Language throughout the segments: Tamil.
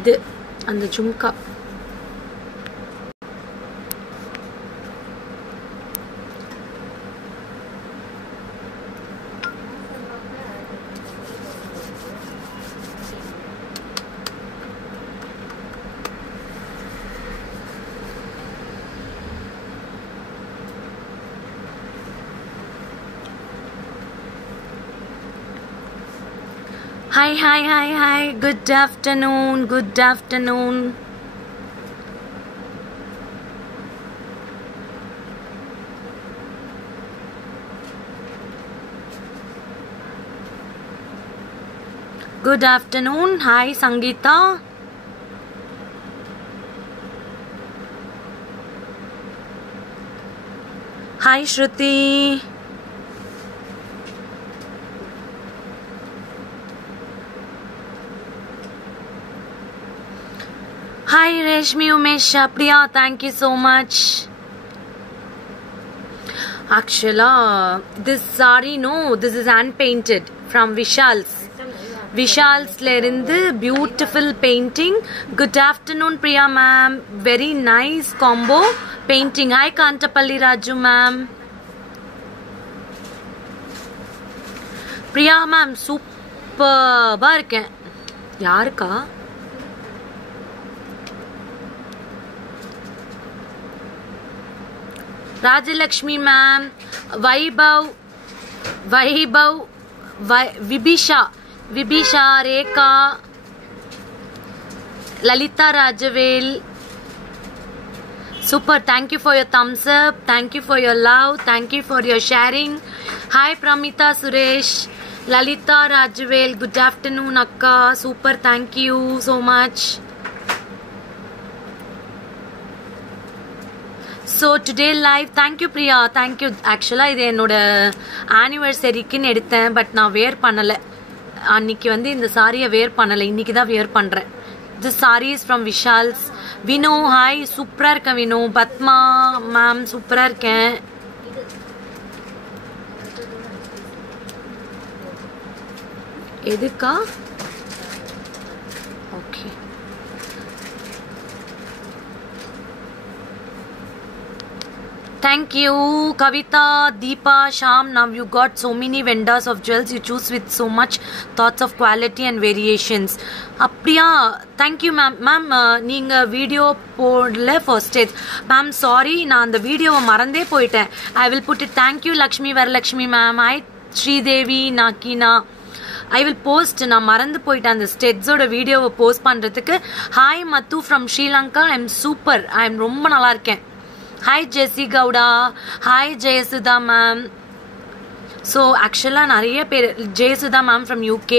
இது அந்த jhumka. Hi, hi, hi, hi. Good afternoon. Good afternoon. Good afternoon. Hi, Sangeeta. Hi, Shruti. Hi Reshmi Umesh Priya, thank you so much. Actually, this saree, no, this is hand painted from Vishal's. Vishal's lerinde beautiful painting. Good afternoon Priya ma'am. Very nice combo painting. Hi Kantapalli Raju ma'am. Priya ma'am superba irukken. Yarukka? Rajalakshmi ma'am, Vaibhav, Vibisha, Rekha, Lalita Rajavel. Super, thank you for your thumbs up, thank you for your love, thank you for your sharing. Hi Pramita Suresh, Lalita Rajavel, good afternoon Akka, super, thank you so much. So today live, thank you Priya, thank you. Actually இது என்னோட anniversary-க்குன்னு எடுத்தேன், பட் நான் wear பண்ணல. அன்னைக்கு வந்து இந்த சாரியை wear பண்ணல, இன்னைக்கு தான் wear பண்றேன். This saree is from Vishal's. Vinu, hi, சூப்பரா இருக்கேன் Vinu. பத்மா மேம் சூப்பரா இருக்கேன். எதுக்கா? Okay. Thank you Kavita, Deepa, Sham. Now you got so many vendors of jewels. You choose with so much thoughts of quality and variations. Priya, thank you ma'am. Ma'am, நீங்க வீடியோ போடல first stage. Ma'am, sorry, நான் அந்த வீடியோவை மறந்தே போயிட்டேன். I will put it. Thank you Lakshmi Varalakshmi ma'am. Hi Sridevi, Nakina. I will post. நான் மறந்து போயிட்டேன் அந்த ஸ்டெட்ஸோட வீடியோவை போஸ்ட் பண்றதுக்கு. Hi Mathu from Sri Lanka. I am super. I am ரொம்ப நல்லா இருக்கேன். Hi Jessie Gowda. Hi Jayasudha ma'am. So actually நிறைய பேர் Jayasudha ma'am from UK,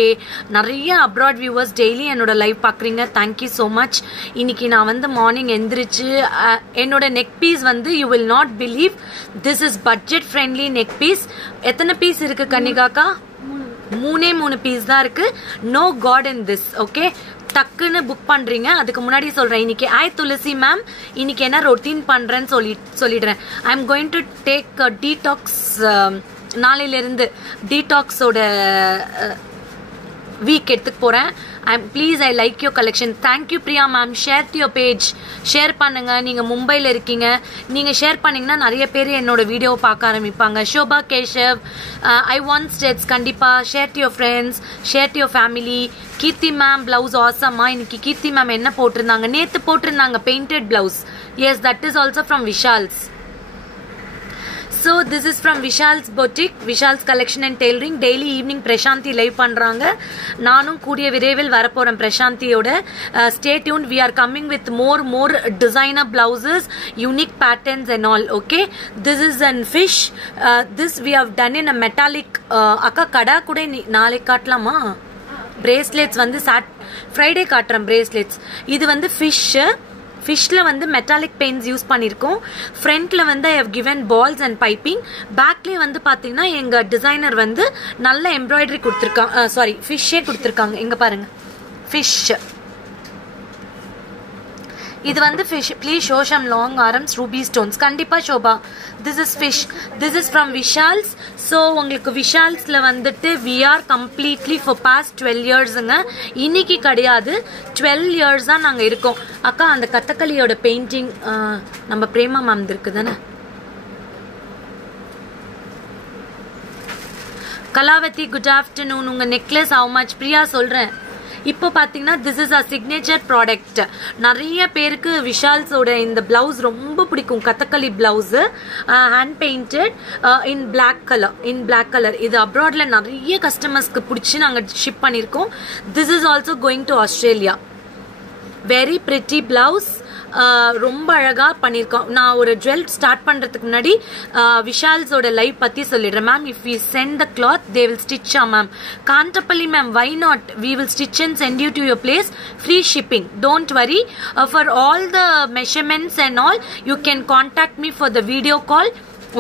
நிறைய abroad viewers daily என்னோட லைவ் பார்க்குறீங்க. Thank you so much. இன்னைக்கு நான் வந்து மார்னிங் எந்திரிச்சு என்னோட நெக் பீஸ் வந்து you will not believe, this is budget friendly neck piece. எத்தனை பீஸ் இருக்கு கன்னிகாக்கா? மூணு பீஸ் தான் இருக்கு. No god in this. Okay, டக்குன்னு புக் பண்றீங்க. அதுக்கு முன்னாடி சொல்றேன், இன்னைக்கு ஐ துளசி மேம் இன்னைக்கு என்ன ரொட்டீன் பண்றேன்னு சொல்லிடுறேன். I am going to take detox. நாளையில இருந்து டீடாக்ஸோட வீக் எடுத்துக்க போறேன். Please I like your collection. Thank you Priya ma'am. Share to your page. Share பண்ணுங்க. நீங்க மும்பைல இருக்கீங்க, நீங்க ஷேர் பண்ணீங்கன்னா நிறைய பேர் என்னோட வீடியோ பார்க்க ஆரம்பிப்பாங்க. Shobha Keshav, I want stitch. கண்டிப்பா share to your friends, share to your family. Keerthi ma'am blouse ஆசமா. இன்னைக்கு கீர்த்தி மேம் என்ன போட்டிருந்தாங்க? நேத்து போட்டிருந்தாங்க painted blouse. Yes, that is also from Vishal's. So this is from Vishal's boutique, Vishal's collection and tailoring. Daily evening Prashanthi live பண்றாங்க. நானும் கூடிய விரைவில் வர போறேன் பிரசாந்தியோட. Stay tuned. We are coming with more designer blouses, unique patterns and all. Okay, this is an fish. This we have done in a metallic. அக்கா கடா கூட நாளைக்கு காட்டலாமா? bracelets வந்து Friday காட்டுறேன் bracelets. இது வந்து fish. ஃபிஷ்ல வந்து மெட்டாலிக் பெயிண்ட்ஸ் யூஸ் பண்ணிருக்கோம். ஃப்ரண்ட்ல வந்து I have given balls and piping. பேக்லயே வந்து பாத்தீங்கன்னா எங்க டிசைனர் வந்து நல்ல எம்ப்ராய்டரி கொடுத்திருக்காங்க. சாரி, ஃபிஷ்ஷே கொடுத்திருக்காங்க. எங்க பாருங்க, ஃபிஷ். இது வந்து fish. Please show some long arms ruby stones. கண்டிப்பா Shobha. This is fish. This is from Vishals. So உங்களுக்கு விஷால்ஸ்ல வந்துட்டு we are completely for past 12 yearsங்க. இன்னைக்கு கிடையாது 12 years தான் நாங்க இருக்கோம். அக்கா அந்த கதகளியோட பெயிண்டிங் நம்ம பிரேமா மேம் இருக்குதானே? Kalavathi good afternoon. உங்க நெக்லஸ் how much? பிரியா சொல்றேன். இப்போ பாத்தீங்கன்னா this is a signature product. நிறைய பேருக்கு விஷால்ஸோட இந்த பிளவுஸ் ரொம்ப பிடிக்கும். கதகளி பிளவுஸ் ஹேண்ட் பெயிண்டட் இன் பிளாக் கலர். இது அப்ராட்ல நிறைய கஸ்டமர்ஸ்க்கு பிடிச்சி நாங்க ஷிப் பண்ணிருக்கோம். this is also going to Australia. very pretty blouse. ரொம்ப அழகா பண்ணிருக்கோம். நான் ஒரு ஜுவல் ஸ்டார்ட் பண்றதுக்கு முன்னாடி விஷால்ஸோட லைவ் பத்தி சொல்லிடுறேன் ma'am. If we send the cloth they will stitch ma'am. Kandappalli ma'am why not, we will stitch and send you to your place, free shipping, don't worry. For all the measurements and all you can contact me for the video call.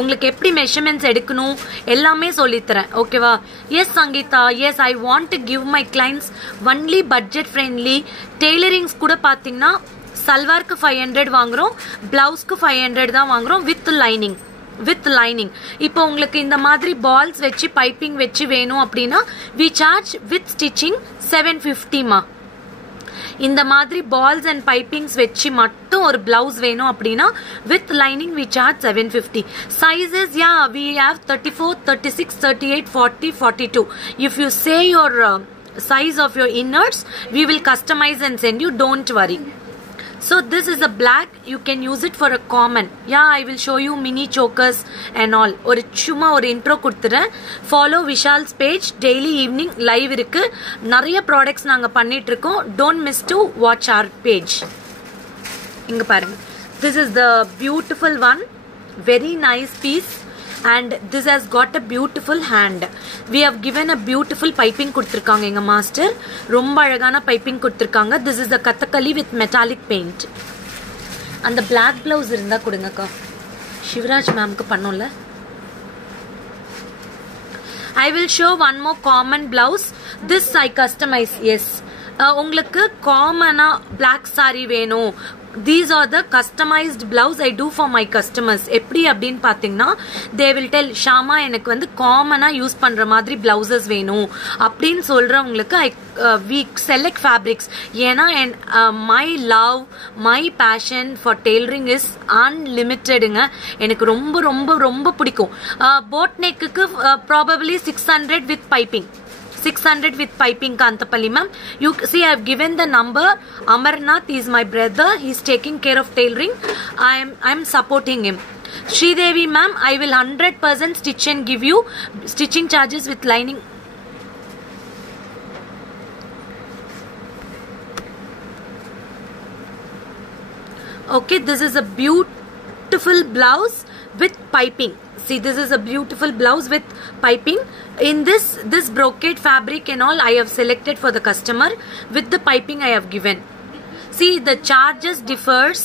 உங்களுக்கு எப்படி மெஷர்மெண்ட்ஸ் எடுக்கணும் எல்லாமே சொல்லித்தரேன். ஓகேவா? Yes Sangeetha, yes I want to give my clients only budget friendly. Tailorings கூட பாத்தீங்கன்னா சல்வார்க்கு 500 வாங்குறோம், பிளவுஸ்க்கு 500 தான் வாங்குறோம் வித் லைனிங். இப்போ உங்களுக்கு இந்த மாதிரி பால்ஸ் வச்சு பைப்பிங் வச்சு வேணும் அப்படின்னா வி சார்ஜ் வித் ஸ்டிச்சிங் 750 மா. இந்த மாதிரி பால்ஸ் அண்ட் பைப்பிங்ஸ் வச்சு மட்டும் ஒரு பிளவுஸ் வேணும் அப்படின்னா with lining we charge 750. Sizes yeah we have 34, 36, 38, 40, 42. If you say your size of your innards, we will customize and send you, don't worry. So this is a black, you can use it for a common. Yeah, I will show you mini chokers and all. ஒரு சும்மா ஒரு intro கொடுத்துறேன். Follow Vishal's page, daily evening live இருக்கு. நிறைய products நாங்க பண்ணிட்டு இருக்கோம். Don't miss to watch our page. இங்க பாருங்க. This is the beautiful one. Very nice piece. And this has got a beautiful hand. We have given a beautiful piping கொடுத்திருக்காங்க எங்க மாஸ்டர். ரொம்ப அழகான பைப்பிங் கொடுத்திருக்காங்க. This is the kathakali with metallic paint. அந்த black blouse இருந்தா கொடுங்கக்கா. சிவராஜ் மேம்க்கு பண்ணோம்ல. I will show one more common blouse. This I customize. Yes. உங்களுக்கு காமனா black saree வேணும். These are the customized blouse I do for my customers. எப்படி அப்படின்னு பாத்தீங்கன்னா they will tell ஷாமா எனக்கு வந்து காமனா யூஸ் பண்ற மாதிரி பிளவுசஸ் வேணும் அப்படின்னு சொல்றவங்களுக்கு we select fabrics. ஏன்னா my love, my passion for tailoring is unlimitedங்க. எனக்கு ரொம்ப ரொம்ப ரொம்ப பிடிக்கும். boat neckக்கு probably 600 with piping. 600 with piping, Kantapalli ma'am. You see, I have given the number. Amarnath is my brother. He is taking care of tailoring. I am supporting him. Sridevi ma'am, I will 100% stitch and give you stitching charges with lining. Okay, this is a beautiful blouse with piping. See, this is a beautiful blouse with piping. In this brocade fabric and all I have selected for the customer. With the piping I have given. See, the charges differs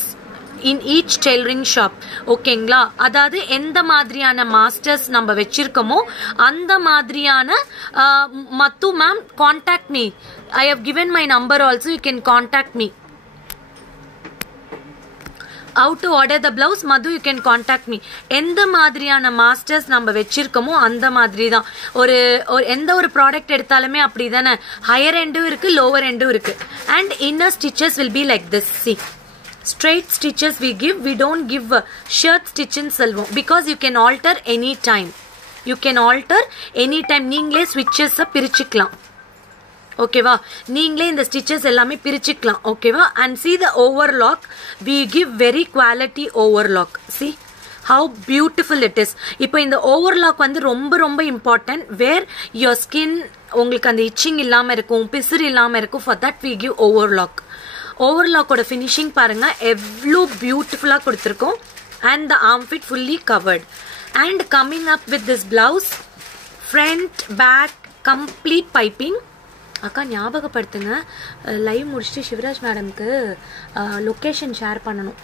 in each tailoring shop. ஓகேங்களா? அதாவது எந்த மாதிரியான மாஸ்டர்ஸ் நம்ம வெச்சிருக்கோமோ அந்த மாதிரியான மத்து ma'am contact me. I have given my number also. You can contact me. How to order the blouse, Madhu, you can contact me. எந்த மாதிரியான மாஸ்டர்ஸ் நம்ம வெச்சிருக்கோமோ அந்த மாதிரி தான். ஒரு எந்த ஒரு ப்ராடக்ட் எடுத்தாலுமே அப்படிதானே, ஹையர் எண்டும் இருக்கு, லோவர் எண்டும் இருக்கு. And inner stitches will be like this. See, straight stitches we give. We don't give shirt stitch in silver because you can alter any time. You can alter any time. நீங்களே switches பிரிச்சுக்கலாம். ஓகேவா? நீங்களே இந்த ஸ்டிச்சஸ் எல்லாமே பிரிச்சுக்கலாம். ஓகேவா? and see the overlock, we give very quality overlock. see how beautiful it is. இப்போ இந்த overlock வந்து ரொம்ப ரொம்ப important. where your skin உங்களுக்கு அந்த itching இல்லாம இருக்கும், பிசுறு இல்லாம இருக்கும். for that we give overlock. overlock ஓட finishing பாருங்க எவ்வளோ பியூட்டிஃபுல்லா கொடுத்திருக்கோம். and the armpit fully covered. and coming up with this blouse, front back complete piping. அக்கா ஞாபகப்படுத்துங்க, லைவ் முடிச்சுட்டு சிவராஜ் மேடம்க்கு லொக்கேஷன் ஷேர் பண்ணணும்.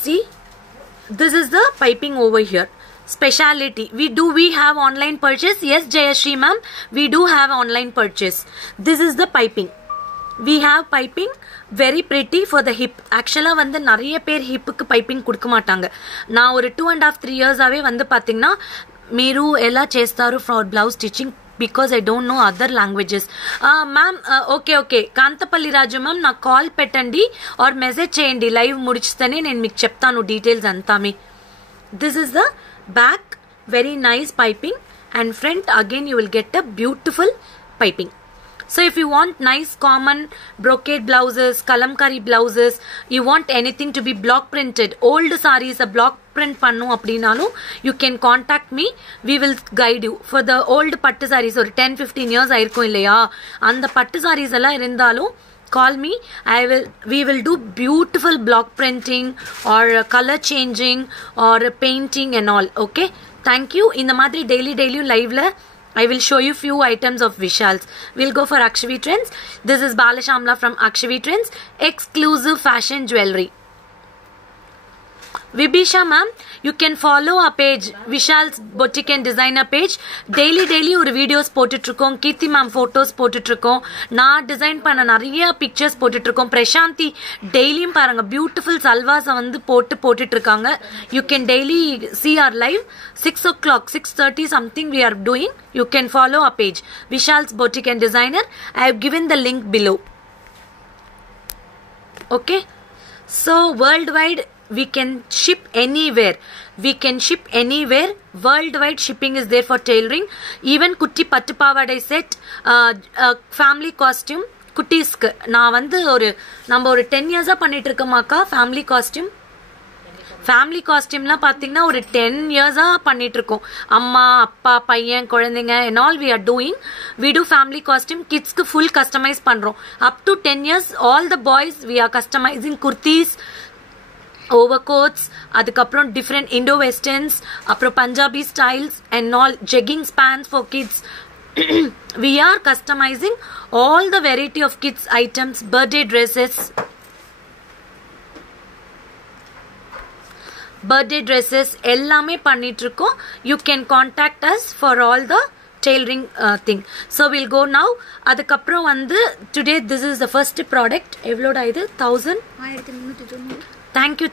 See, this is the piping over here. Speciality, we have online purchase. Yes, Jayashree ma'am, we do have online purchase. This is the piping. we have piping very pretty for the hip. Actually வந்து நிறைய பேர் ஹிப்புக்கு பைப்பிங் கொடுக்க மாட்டாங்க. நான் ஒரு 2.5 3 years ஆவே வந்து பாத்தீங்கன்னா మీరు ఎలా చేస్తారు for blouse stitching because I don't know other languages. Ma'am, okay కాంతపల్లి Raju ma'am నాకు కాల్ పెట్టండి ఆర్ మెసేజ్ చేయండి లైవ్ ముడిచితేనే నేను మీకు చెప్తాను డీటెయిల్స్ అంతా మీ. This is the back, very nice piping, and front again you will get a beautiful piping. So if you want nice common brocade blouses, kalamkari blouses, you want anything to be block printed, old sarees a block print pannu appadinalum, you can contact me. We will guide you for the old pattu sarees or 10-15 years aayirkum illaya and the pattu sarees ella irundalum call me. We will do beautiful block printing or color changing or painting and all. Okay, thank you. In the madri daily live la I will show you few items of Vishal's. We'll go for Akshavi Trends. This is Balashamla from Akshavi Trends. Exclusive fashion jewelry. Vibisha ma'am, you can follow our page, Vishal's Boutique and Designer page. Daily ஒரு வீடியோஸ் போட்டுட்டு இருக்கோம். கீர்த்தி மேம் போட்டோஸ் போட்டுட்டு இருக்கோம். நான் டிசைன் பண்ண நிறைய பிக்சர்ஸ் போட்டுட்டு இருக்கோம். பிரசாந்தி டெய்லியும் பாருங்க பியூட்டிஃபுல் சல்வாஸ் வந்து போட்டுட்டு இருக்காங்க. You can daily see our live 6 o'clock 6:30 something we are doing. You can follow our page, Vishal's Boutique and Designer. I have given the link below. Okay, so worldwide we can ship anywhere. Worldwide shipping is there for tailoring. Even kutti pattu pavadai set, family costume குட்டீஸ்க்கு நான் வந்து நம்ம ஒரு 10 years பண்ணிட்டு இருக்கோமாக்கா ஃபேமிலி காஸ்டியூம்லாம் பார்த்தீங்கன்னா ஒரு 10 years பண்ணிட்டு இருக்கோம். அம்மா அப்பா பையன் குழந்தைங்க and all we are doing. We do family costume. கிட்ஸ்க்கு full customize பண்றோம். Up to 10 years all the boys we are customizing kurtis, overcoats, adukaprom different Indo westerns, aprom Punjabi styles and all, jeggings pants for kids. We are customizing all the variety of kids items, birthday dresses எல்லாமே பண்ணிட்டு இருக்கோம். You can contact us for all the tailoring thing. So we'll go now. அதுக்கப்புறம் வந்து today this is the first product. எவ்வளோடா இது? 1390.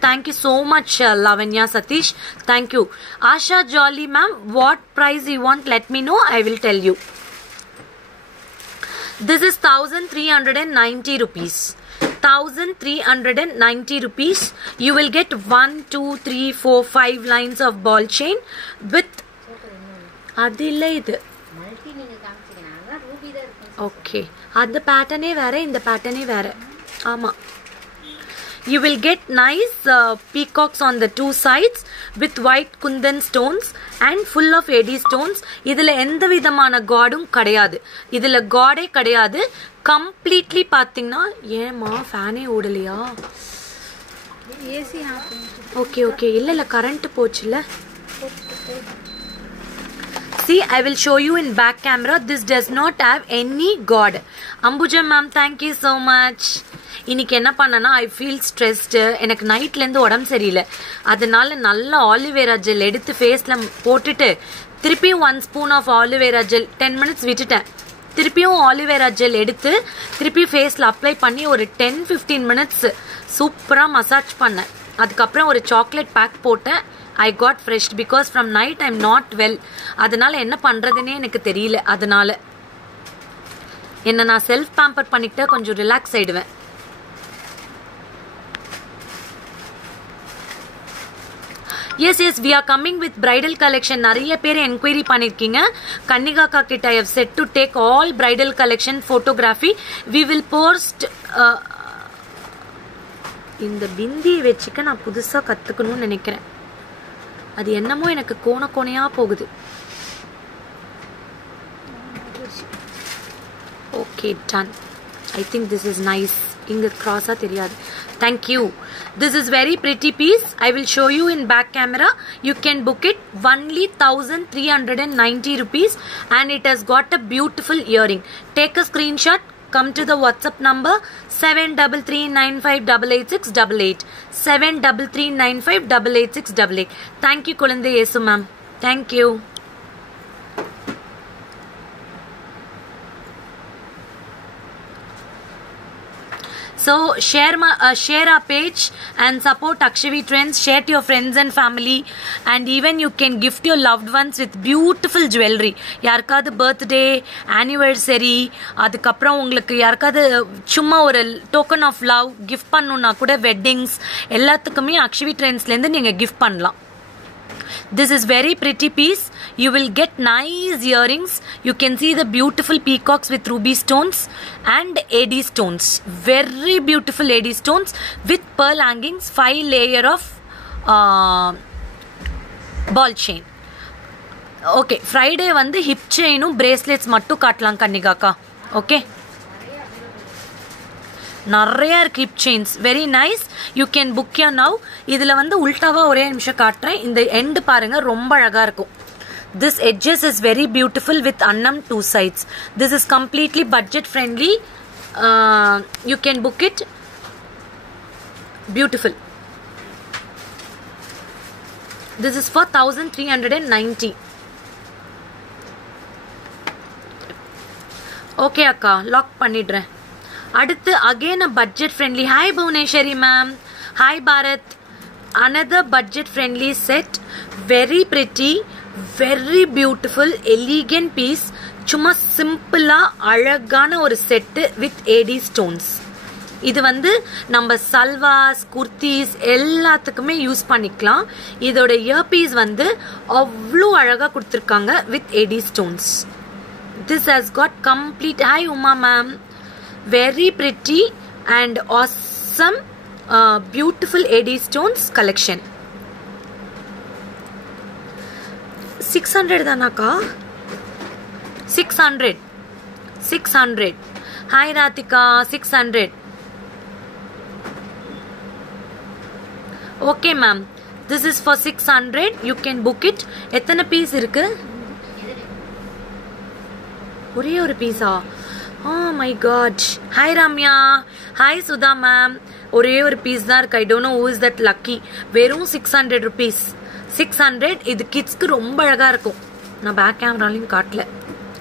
Thank you so much, Lavanya Satish. Thank you. Asha Jolly ma'am, what price you want? Let me know. I will tell you. This is 1390 rupees. 1390 rupees. You will get 1, 2, 3, 4, 5 lines of ball chain with. Adilla idu. Okay. Ad pattern e vera, in the pattern e vera. Ama. You will get nice peacocks on the two sides with white kundan stones and full of AD stones. இதுல எந்த விதமான காடும் கிடையாது. இதுல காடே கிடையாது. கம்ப்ளீட்லி பாத்தீங்கன்னா ஏமா ஃபேனே ஓடலையா? AC off. ஓகே இல்ல கரண்ட் போச்சுல. See, I will show you in back camera. This does not have any god. Ambuja ma'am, thank you so much. இன்னைக்கு என்ன பண்ணனா, I feel stressed. எனக்கு நைட்ல இருந்து உடம்பு சரியில்லை. அதனால நல்ல ஆலிவேரா ஜெல் எடுத்து ஃபேஸ்ல போட்டுட்டு திருப்பியும் 1 spoon of aloe vera gel 10 minutes விட்டுட்டேன். திருப்பியும் ஆலிவேரா ஜெல் எடுத்து திருப்பி ஃபேஸ்ல அப்ளை பண்ணி ஒரு 10-15 minutes சூப்பரா மசாஜ் பண்ணேன். அதுக்கப்புறம் ஒரு சாக்லேட் பேக் போட்டேன். I got fresh because from night I'm not well. அதனால என்ன பண்றதுன்னே எனக்கு தெரியல. அதனால என்ன நான் செல்ஃப் பேம்பர் பண்ணிக்கிட்டா கொஞ்சம் ரிலாக்ஸ் ஆயிடுவேன். Yes, we are coming with bridal collection. நிறைய பேர் என்கொயரி பண்ணிருக்கீங்க. கன்னிகாக்கா கிட்ட I have said to take all bridal collection photography. We will post. இந்த பிந்தி வச்சுக்க நான் புதுசா கத்துக்கணும்னு நினைக்கிறேன். அது என்னமோ எனக்கு கோணையா போகுது. Okay, done. I think this is nice. இங்க கிராஸா தெரியாது. Thank you. This is very pretty piece. I will show you in back camera. You can book it only 1390 rupees and it has got a beautiful earring. Take a screenshot. Come to the WhatsApp number 7339588688. 7339588688. Thank you, Kulande Yesu ma'am. Thank you. So share our page and support Akshavi Trends. Share to your friends and family, and even you can gift your loved ones with beautiful jewelry. யாருக்காவது birthday, anniversary, அதுக்கப்புறம் உங்களுக்கு யாருக்காவது சும்மா ஒரு token of love gift பண்ணனும்னா கூட weddings எல்லாத்துக்குமே Akshavi Trendsல இருந்து நீங்க gift பண்ணலாம். This is very pretty piece. You will get nice earrings. You can see the beautiful peacocks with ruby stones and AD stones. Very beautiful AD stones with pearl hangings. 5 layer of ball chain. Okay, Friday வந்து hip chain bracelets மட்டும் காட்டலாம் கன்னிகாக்கா. Okay. நிறைய hip chains, very nice. You can book your now. இதுல வந்து உல்டாவா ஒரே நிமிஷம் காட்டுறேன். இந்த end பாருங்க ரொம்ப அழகா இருக்கும். This edges is very beautiful with annam 2 sides. This is completely budget friendly. You can book it. Beautiful. This is for 1390. Okay akka, lock பண்ணிடுறேன். அடுத்து again a budget friendly. Hi Bhuvneshwari ma'am. Hi Bharat. Another budget friendly set. Very pretty, very beautiful, elegant piece. சும்மா சிம்பிளா அழகான ஒரு செட் with AD stones. இது வந்து நம்ம சல்வாஸ் குர்தீஸ் எல்லாத்துக்குமே யூஸ் பண்ணிக்கலாம். இதோட இயர் பீஸ் வந்து அவ்வளோ அழகா கொடுத்துருக்காங்க with AD stones. This has got complete. Hi Uma ma'am. Very pretty and awesome beautiful AD stones collection. 600 danaka. 600. Hi Ratika. 600. Okay ma'am, this is for 600. You can book it. எத்தனை பீஸ் இருக்கு? ஒரே ஒரு பீஸா? Oh my god. Hi Ramya. Hi Sudha ma'am. ஒரே ஒரு பீஸ் தான் இருக்கு. I don't know who is that lucky. வெறும் 600 rupees. 600. இது கிட்ஸ்க்கு ரொம்ப அழகா இருக்கும். நான் பேக் கேமராலையும் காட்டல,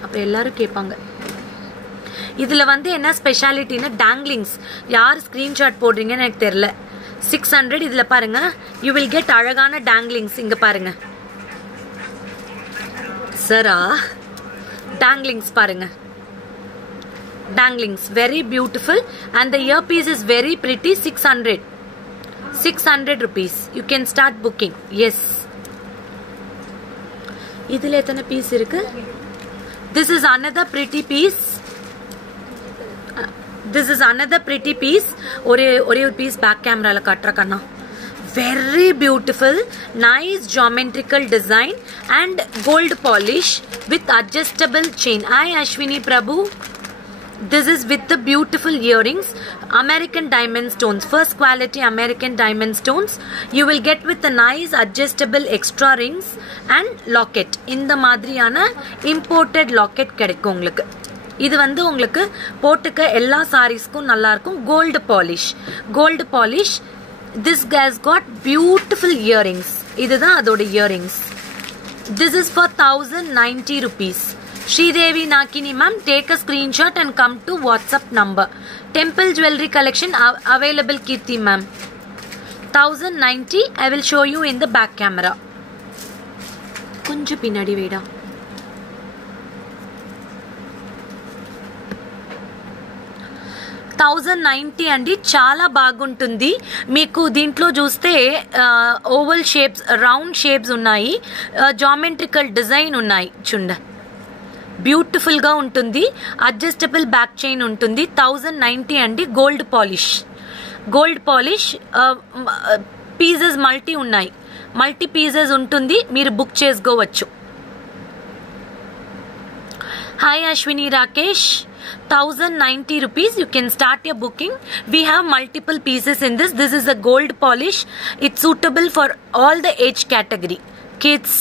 அப்புறம் எல்லாரும் கேட்பாங்க. இதுல வந்து என்ன ஸ்பெஷாலிட்டினா டேங்லிங்ஸ். யார் ஸ்கிரீன்ஷாட் போடுறீங்கன்னு எனக்கு தெரியல. 600. இதுல பாருங்க, you will get அழகான டேங்லிங்ஸ். இங்க பாருங்க சரா, டேங்லிங்ஸ் பாருங்க. Danglings, very beautiful, and the earpiece is very pretty. 600 rupees. You can start booking. Yes. இதுல எத்தனை பீஸ் இருக்கு? This is another pretty piece. ஒரே ஒரு பீஸ் பேக் கேமரால காட்டுற கண்ணா. Very beautiful, nice geometrical design and gold polish with adjustable chain. Hi Ashwini Prabhu. This is with the beautiful earrings, American diamond stones, first quality American diamond stones. You will get with the nice adjustable extra rings and locket. இந்த மாதிரியான imported locket கிடைக்கும் உங்களுக்கு. இது வந்து உங்களுக்கு போட்டுக்க எல்லா சாரீஸ்க்கும் நல்லா இருக்கும். gold polish. This has got beautiful earrings. இதுதான் அதோட earrings. This is for 1090 rupees. Sridevi Nakini ma'am, take a screenshot and come to WhatsApp number. Temple jewelry collection available Kirti ma'am. 1090. I will show you in the back camera. Kunju pinadi veda. $1090 అండి, చాలా బాగుంటుంది. మీకు దీంట్లో చూస్తే ఓవల్ షేప్స్, రౌండ్ షేప్స్ ఉన్నాయి, జామెట్రికల్ డిజైన్ ఉన్నాయి. చూడండి, బ్యూటిఫుల్ గా ఉంటుంది. అడ్జస్టబుల్ బ్యాక్ చైన్ ఉంటుంది. 1090 అండి. Gold polish pieces multi pieces ఉంటుంది. మీరు బుక్ చేసుకోవచ్చు. Hi Ashwini Rakesh. 1090 rupees. You can start your booking. We have multiple pieces in this. This is a gold polish. It's suitable for all the age category, kids,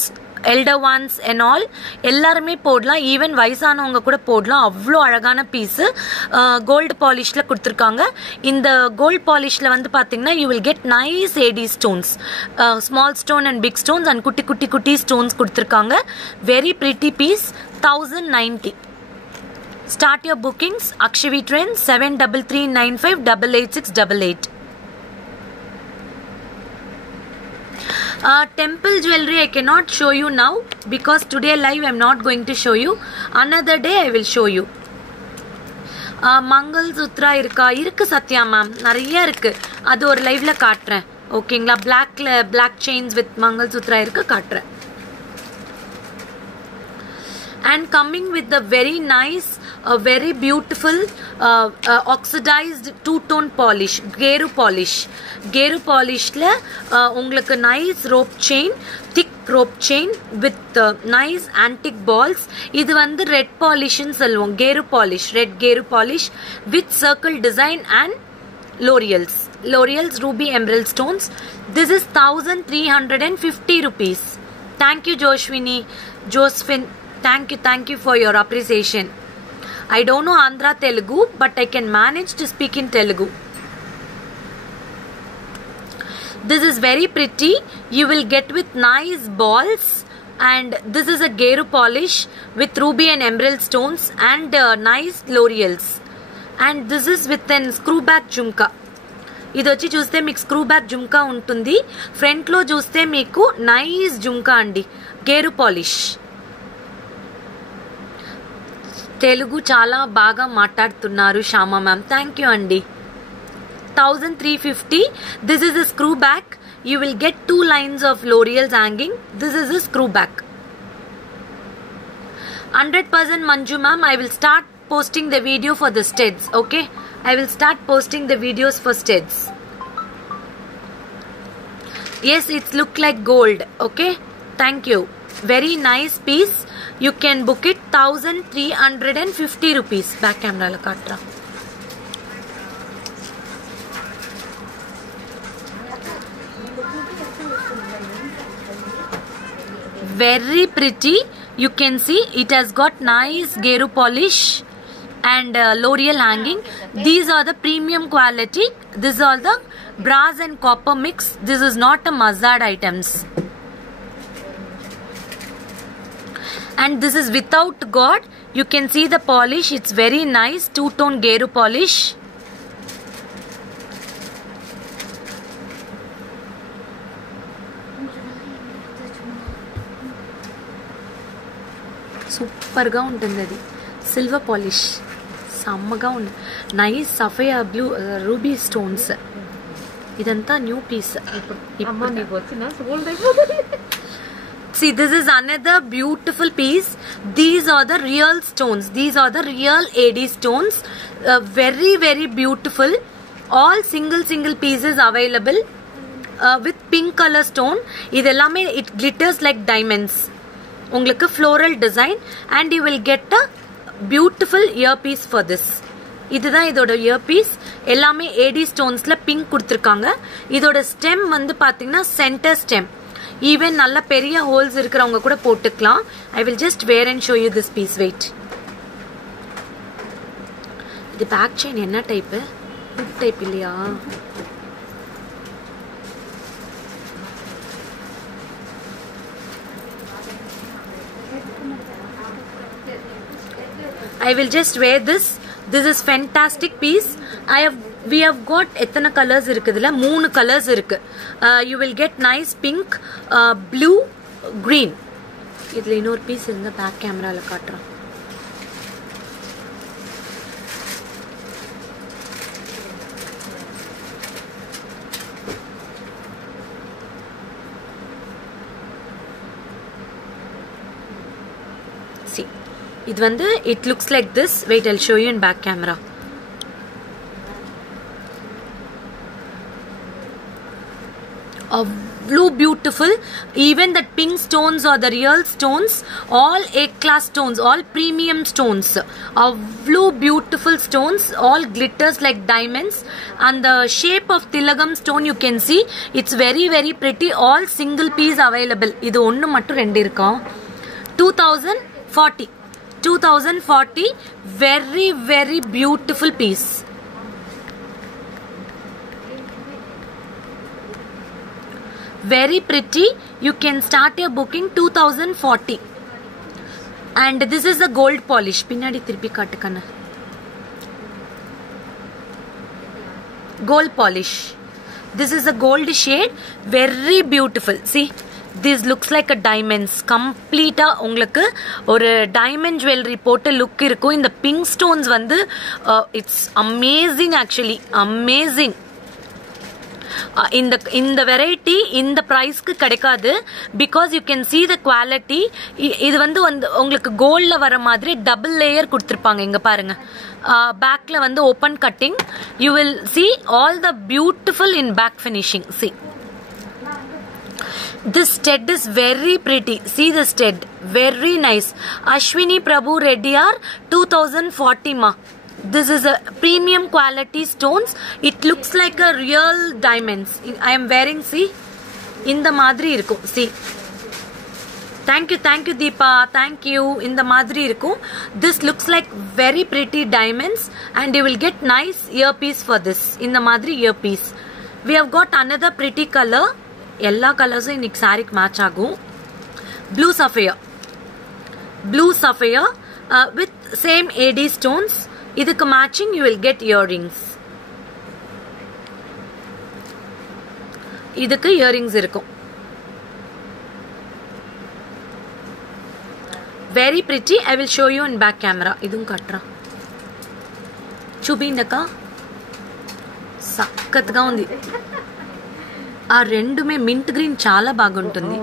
elder ones and all. எல்லாருமே போடலாம். ஈவன் வயசானவங்க கூட போடலாம். அவ்வளோ அழகான பீஸு கோல்டு பாலிஷ்ல கொடுத்துருக்காங்க. இந்த கோல்டு பாலிஷ்ல வந்து பார்த்தீங்கன்னா you will get nice AD stones, small stone and big stones and குட்டி ஸ்டோன்ஸ் கொடுத்துருக்காங்க. Very pretty piece. 1090. Start your bookings. Akshavi Trends 7339588688. Temple jewelry I cannot show you now because today live I am not going to show you. Another day I will show you. Mangal Sutra irukku Satya ma'am nariya irukku adu or live la kaatren okayla black chains with Mangal Sutra irukku kaatren. And coming with the very nice very beautiful oxidized two-tone polish geru polish la ungalku nice rope chain, thick rope chain with nice antique balls. Idu vandu red polish nu solluvom, geru polish, red geru polish with circle design and L'Oreal's ruby emerald stones. This is 1350 rupees. Thank you Josephine, thank you for your appreciation. I don't know Andhra Telugu but I can manage to speak in Telugu. This is very pretty. You will get with nice balls, and this is a geru polish with ruby and emerald stones and nice L'Oreal's. And this is with an screw back jhumka. ఇది వచ్చి చూస్తే మీకు స్క్రూ బ్యాక్ జుమ్కా ఉంటుంది. ఫ్రంట్ లో చూస్తే మీకు నైస్ జుమ్కా అండి, గేరు పాలిష్. తెలుగు చాలా బాగా మాట్లాడుతున్నారు శ్యామ మ్యామ్, థ్యాంక్ యూ అండి. 1350. This is a screw back. You will get 2 lines of L'Oreal's hanging. This is a screw back. 100% Manju ma'am, I will start posting the video for the studs. Okay, I will start posting the videos for studs. Yes, it's look like gold. Okay, thank you. Very nice piece. You can book it 1350 rupees. Back camera la kaatra. Very pretty. You can see it has got nice geru polish and L'Oreal hanging. These are the premium quality. These are the brass and copper mix. This is not a Mazad items. And this is without God. You can see the polish. It's very nice. 2-tone geru polish. Super గా ఉంటుంది. అది సిల్వర్ పాలిష్ సమ్మగా ఉంది. Nice sapphire blue ruby stones. ఇదంతా new piece. See, this is another beautiful piece. These are the real stones. These are the real AD stones. Very very beautiful. All single pieces available with pink color stone. Idellame it glitters like diamonds. உங்களுக்கு floral design and you will get a beautiful earpiece for this. இதுதான் இதோட earpiece. எல்லாமே AD stonesல pink கொடுத்திருக்காங்க. இதோட stem வந்து பாத்தீங்கன்னா center stem. Even நல்ல பெரிய holes இருக்கிறவங்க கூட போட்டுக்கலாம். I will just wear and show you this piece. Wait. இது back chain என்ன type? Hook type இல்லையா? I will just wear this. This is fantastic piece. We have got எத்தனை colors இருக்குதுல? 3 colors இருக்கு. You will get nice pink, blue, green. இதுல இன்னொரு piece இருந்தா back camera ல காட்டுறேன். See. இது வந்து it looks like this. Wait, I'll show you in back camera. Blue beautiful. Even that pink stones are the real stones. All A-class stones. All premium stones. Blue beautiful stones. All glitters like diamonds. And the shape of Tilagam stone you can see. It's very very pretty. All single piece available. இது ஒன்னு மட்டும் ரெண்டு இருக்கா. 2040. Very very beautiful piece. Very pretty. You can start your booking 2040. and this is a gold polish. Pinnadi thirpi kaattukana. Gold polish. This is a gold shade, very beautiful. See, this looks like a diamonds. Complete உங்களுக்கு ஒரு diamond jewelry போட்ட லுக் இருக்கும். இந்த pink stones வந்து it's amazing, actually amazing. இந்த வெரைட்டி இந்த பிரைஸ்க்கு கிடைக்காது. Because you can see the quality. இது வந்து உங்களுக்கு கோல்ட்ல வர மாதிரி டபுள் லேயர் கொடுத்துருப்பாங்க. இங்க பாருங்க, பேக்ல வந்து open cutting. You will see all the beautiful in back finishing. See, this stud is very pretty. See the stud, very nice. Ashwini Prabhu Reddyar 2040 ma. This is a premium quality stones. It looks like a real diamonds. I am wearing, see, இந்த மாதிரி இருக்கும். See, thank you Deepa, thank you. இந்த மாதிரி இருக்கும். This looks like very pretty diamonds and you will get nice earpiece for this. இந்த மாதிரி earpiece. We have got another pretty color. எல்லா கலர்ஸும் இன்னைக்கு சாரிக்கு மேட்ச் ஆகும். Blue sapphire. Blue sapphire with same AD stones. இதுக்கு matching you will get earrings. இதுக்கு earrings இருக்கும். Very pretty. I will show you in back camera. இதுவும் காட்டுறேன். చూపిండకా సక్కత్గా ఉంది. ఆ రెండుమే మింట్ గ్రీన్ చాలా బాగుంటుంది.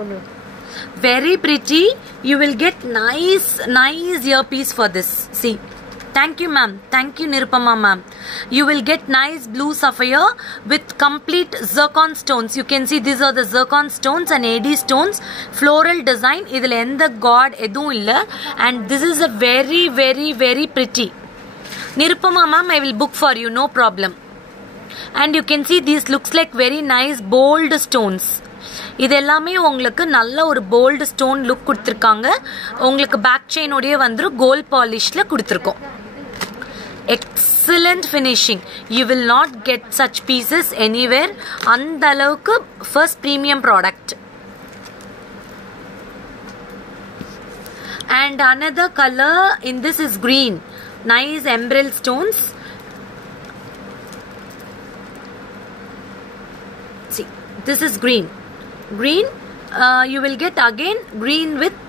Very pretty. You will get nice earpiece for this. See. Thank you ma'am. Thank you Nirupama ma'am. You will get nice blue sapphire with complete zircon stones. You can see these are the zircon stones and AD stones. Floral design. Idhula endha god edum illa. And this is a very very very pretty. Nirupama ma'am, I will book for you, no problem. And you can see these looks like very nice bold stones. இது எல்லாமே உங்களுக்கு நல்ல ஒரு bold stone look கொடுத்திருக்காங்க. உங்களுக்கு பேக் செயின் ஓடியே வந்து கோல்ட் பாலிஷ்ல கொடுத்திருக்கோம். Excellent finishing. You will not get such pieces anywhere. அந்த அளவுக்கு first premium product. And another color in this is green. Nice emerald stones. See, this is green. Green, you will get again green with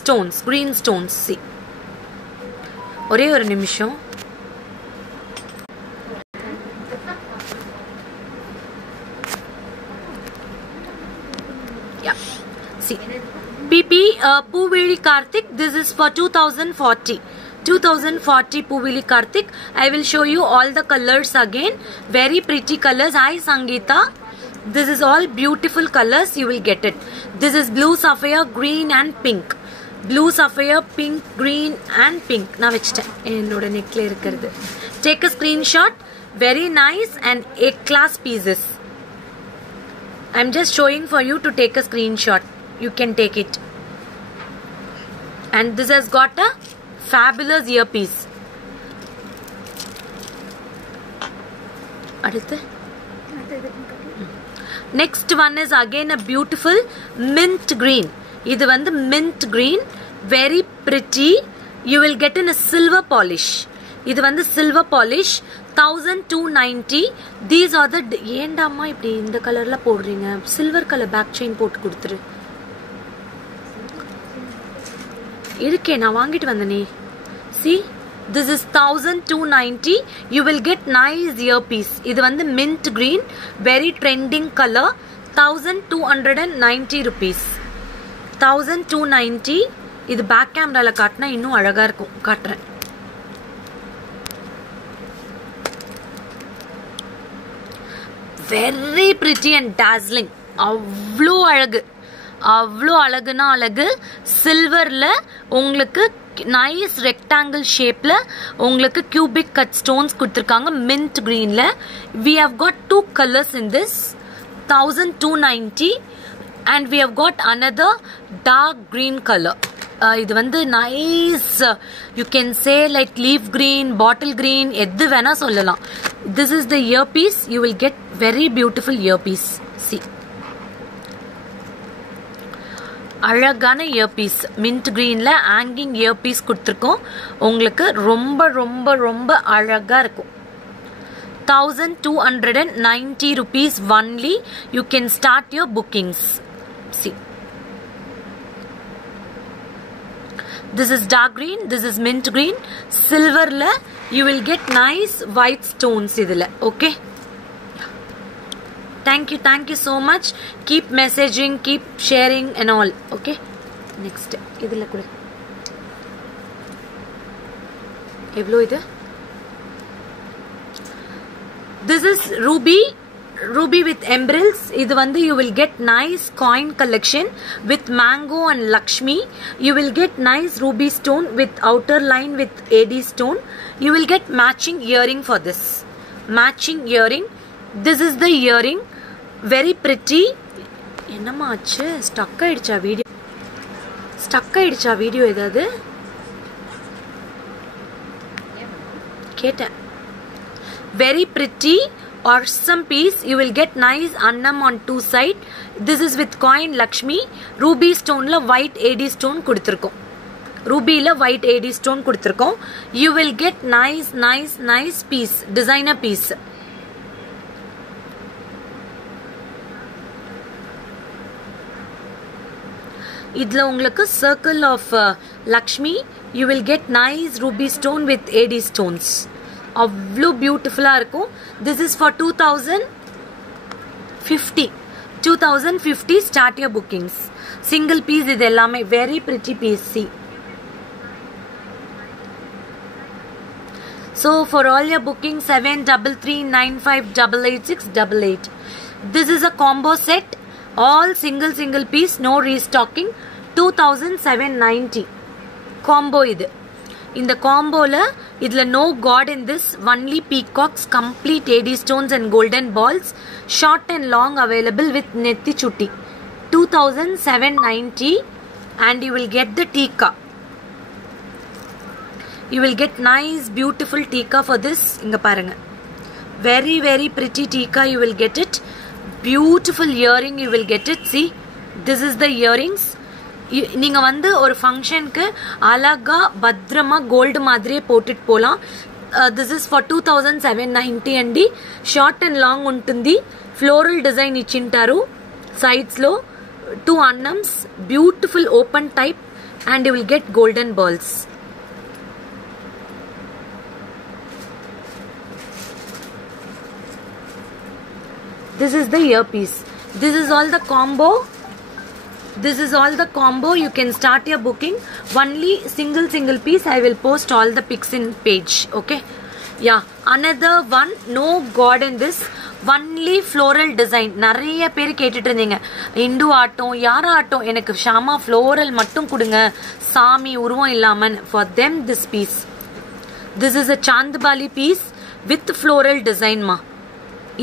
stones, green stones. See, ஒரே ஒரு நிமிஷம். Yeah, see, PP Pooveli Karthik. This is for 2040. 2040 Pooveli Karthik. I will show you all the colors again. Very pretty colors. Hi Sangeeta. This is all beautiful colors. You will get it. This is blue sapphire, green and pink. Blue sapphire, pink, green and pink. Now ennoda neck la irukkuradhu. Take a screenshot. Very nice and A-class pieces. I am just showing for you to take a screenshot. You can take it. And this has got a fabulous earpiece. Adutha. Next one is again a beautiful mint green. Idu vandu mint green, very pretty. You will get in a silver polish. Idu vandu silver polish, 1290. These are the enda amma ipdi indha color la podringa. Silver color back chain potu kudutru. Irukke na vaangittu vandane. See, this is 1290. You will get nice earpiece. Idu vandu mint green, very trending color. 1290 rupees. 1290. Idu back camera la kaatna innum alaga irukum. Kaatren. Very pretty and dazzling. Avlo alagu. அவ்வளோ அழகுனா அழகு. சில்வர்ல உங்களுக்கு நைஸ் ரெக்டாங்கிள் ஷேப்ல உங்களுக்கு கியூபிக் கட் ஸ்டோன்ஸ் கொடுத்துருக்காங்க. மின்ட் கிரீன்ல we have got two colors in this. 1290 and we have got another dark green color. இது வந்து nice, you can say like leaf green, bottle green, எது வேணா சொல்லலாம். This is the earpiece. You will get very beautiful earpiece. See, அழகான இயர்பீஸ் மின்ட் கிரீன்ல ஹேங்கிங் இயர்பீஸ் கொடுத்துருக்கோம் உங்களுக்கு ரொம்ப ரொம்ப ரொம்ப அழகா இருக்கும் 1290 rupees only you can start your bookings see this is dark green this is mint green silver la you will get nice white stones idhula okay thank you so much keep messaging keep sharing and all okay next idhula kudu evlo idu this is ruby with emeralds idu vandu you will get nice coin collection with mango and lakshmi you will get nice ruby stone with outer line with AD stone you will get matching earring for this matching earring this is the earring very pretty என்னமா ஆச்சு ஸ்டக் ஆயிடுச்சா வீடியோ ஏதாவது கேட்டேன் very pretty awesome piece you will get nice annam on two side this is with coin lakshmi ruby stone la white AD stone kuduthirkom ruby la white AD stone kuduthirkom you will get nice piece designer piece idla ungalku circle of lakshmi you will get nice ruby stone with AD stones avlo beautiful ah irukum this is for 2050 start your bookings single piece idu ellame very pretty piece see so for all your bookings 7339588688 this is a combo set all single piece no restocking 2790 combo idu in the combo la idla no god in this only peacocks complete AD stones and golden balls short and long available with netti chutti 2790 and you will get the tika you will get nice beautiful tika for this inga parunga very pretty tika you will get it beautiful earring you will get it see this is the earrings நீங்க வந்து ஒரு ஃபங்க்ஷனுக்கு அழகா பத்ரமா கோல்டு மாதிரியே போட்டுட்டு போலாம் this is for 2790 అండి షార్ట్ అండ్ లాంగ్ ఉంటుంది ఫ్లోరల్ డిజైన్ ఇచ్చింటారు సైడ్స్ లో 2 అన్నమ్స్ beautiful open type and you will get golden balls this is the earpiece this is all the combo you can start your booking only single piece I will post all the pics in page okay yeah another one no god in this only floral design நிறைய பேர் கேட்டுட்டு இருந்தீங்க இந்து ஆட்டம் யார ஆட்டம் எனக்கு ஷாமா floral மட்டும் கொடுங்க சாமி உருவம் இல்லாம for them this piece this is a chandbali piece with floral design ma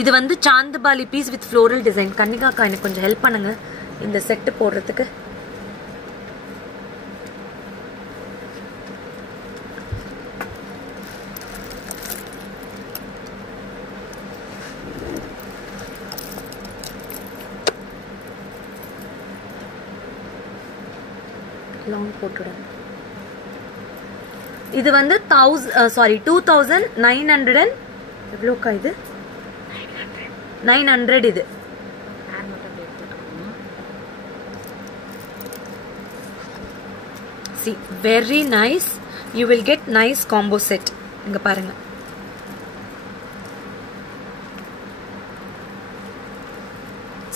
இது வந்து chandbali piece with floral design கன்னிகாக்கா எனக்கு கொஞ்சம் ஹெல்ப் பண்ணுங்க இந்த செட் போடுறதுக்கு லாங் போட்டுடுறேன் இது வந்து 2900 எவ்வளோக்கா இது 900 இது see very nice you will get nice combo set inga parunga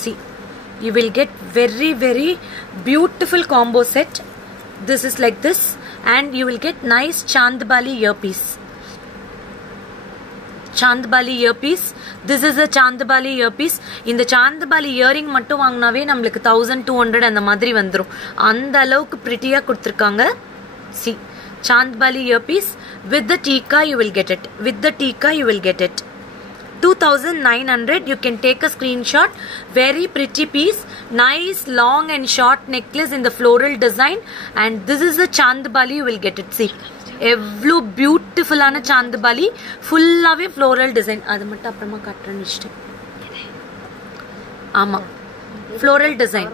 see you will get very beautiful combo set this is like this and you will get nice chandbali earpiece this is a chandbali earpiece இந்த chandbali earring மட்டும் வாங்குனாவே நமக்கு 1200 அந்த மாதிரி வந்துரும் அந்த அளவுக்கு பிரிட்டியா கொடுத்திருக்காங்க see chandbali earpiece with the tika you will get it 2900 you can take a screenshot very pretty piece nice long and short necklace in the floral design and this is a chandbali you will get it see எவ்ளோ பியூட்டிஃபுல்லான சாந்தபாலி ஃபுல்லாவே ஃப்ளோரல் டிசைன் அது மட்டும் அப்புறமா காட்டுறேன்னு இஷ்டம் ஆமா ஃப்ளோரல் டிசைன்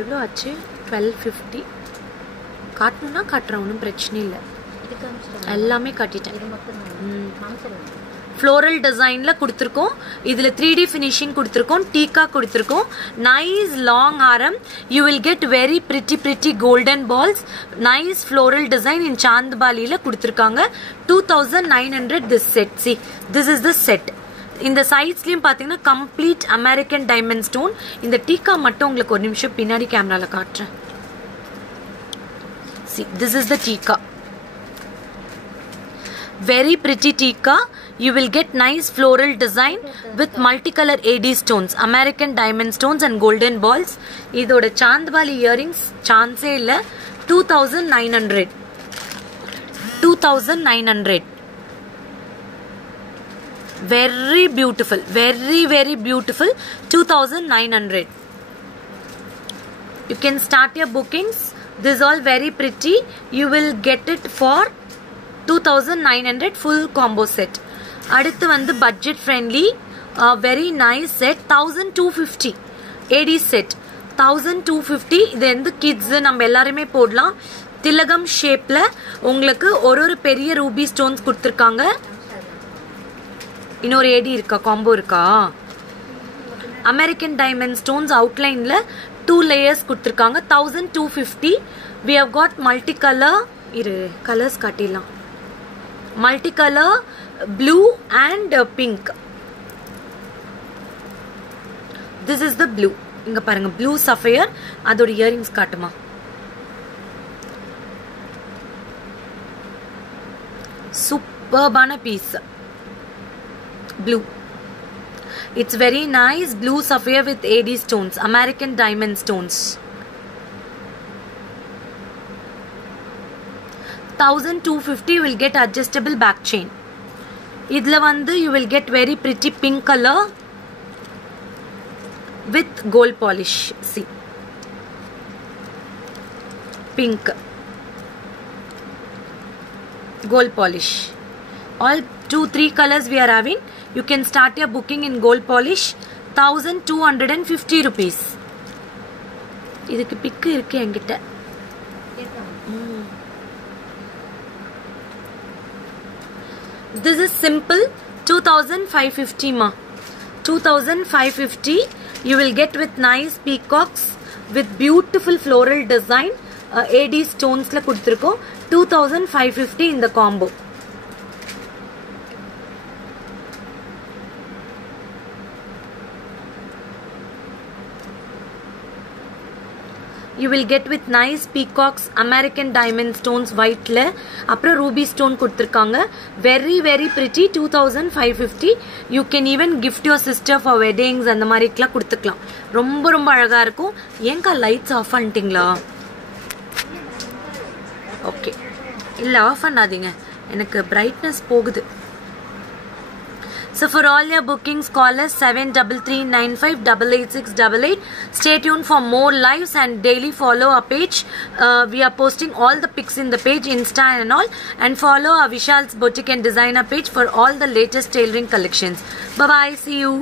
எவ்வளோ ஆச்சு? 1250. காட்டணும்னா காட்டுறேன், ஒன்றும் பிரச்சனை இல்லை. எல்லாமே காட்டிட்டேன். ஃப்ளோரல் டிசைனில் கொடுத்துருக்கோம். இதில் 3D ஃபினிஷிங் கொடுத்துருக்கோம், டீக்கா கொடுத்துருக்கோம். நைஸ் லாங் ஆரம். You will get very pretty golden balls. Nice floral design in சாந்த்பாலியில் கொடுத்துருக்காங்க. 2900 this set. See this is the set. இந்த சைட்ஸ்லையும் பார்த்தீங்கன்னா கம்ப்ளீட் அமெரிக்கன் டைமண்ட் ஸ்டோன். இந்த டீக்கா மட்டும் உங்களுக்கு ஒரு நிமிஷம் பின்னாடி கேமராவில் காட்டுறேன். C this is the tikka. Very pretty tikka. You will get nice floral design with multicolor AD stones, American diamond stones and golden balls. இதோட சாந்த்பாலி இயரிங்ஸ் சான்ஸே இல்லை. 2900. 2900. Very beautiful, very beautiful. 2900. You can start your bookings. This is all very pretty. You will get it for 2900 full combo set. அடுத்து வந்து budget friendly very nice set 1250 AD set 1250. இது வந்து kids நம்ம எல்லாருமே போடலாம். திலகம் ஷேப்ல உங்களுக்கு ஒரு பெரிய ரூபி ஸ்டோன்ஸ் கொடுத்துருக்காங்க. இன்னொரு AD இருக்கா, காம்போ இருக்கா? அமெரிக்கன் டைமண்ட் ஸ்டோன்ஸ் அவுட்லைன்ல 2 layers கொடுத்துருக்காங்க. 1250. we have got multicolor. இரு colours காட்டிடலாம். multicolor blue and pink. this is the blue. இங்க பாருங்க blue sapphire. அதோட இயரிங்ஸ் காட்டுமா? சூப்பர்பான piece. blue. it's very nice blue sapphire with AD stones, American diamond stones. 1250 will get adjustable back chain. idla vandu you will get very pretty pink color with gold polish. See pink gold polish. all 2-3 colors we are having. You can start your booking in gold polish. 1250 rupees. idukku pick irukku engitta. This is simple 2550 ma. 2550 you will get with nice peacocks with beautiful floral design. AD stones la kuduthirukkom. 2550 in the combo. You will get with nice peacocks, American diamond stones white la. அப்புறம் ruby stone கொடுத்திருக்காங்க. very pretty. 2550. You can even gift your sister for weddings அந்த மாதிரிலாம் கொடுத்துக்கலாம். ரொம்ப அழகா இருக்கும். ஏங்கா லைட்ஸ் ஆஃப் பண்ணிட்டீங்களா? ஓகே இல்ல ஆஃப் பண்ணாதீங்க, எனக்கு பிரைட்னஸ் போகுது. So for all your bookings, call us 7339588688. Stay tuned for more lives and daily follow our page. We are posting all the pics in the page, Insta and all. And follow our Vishal's Boutique and Designer page for all the latest tailoring collections. Bye bye. See you.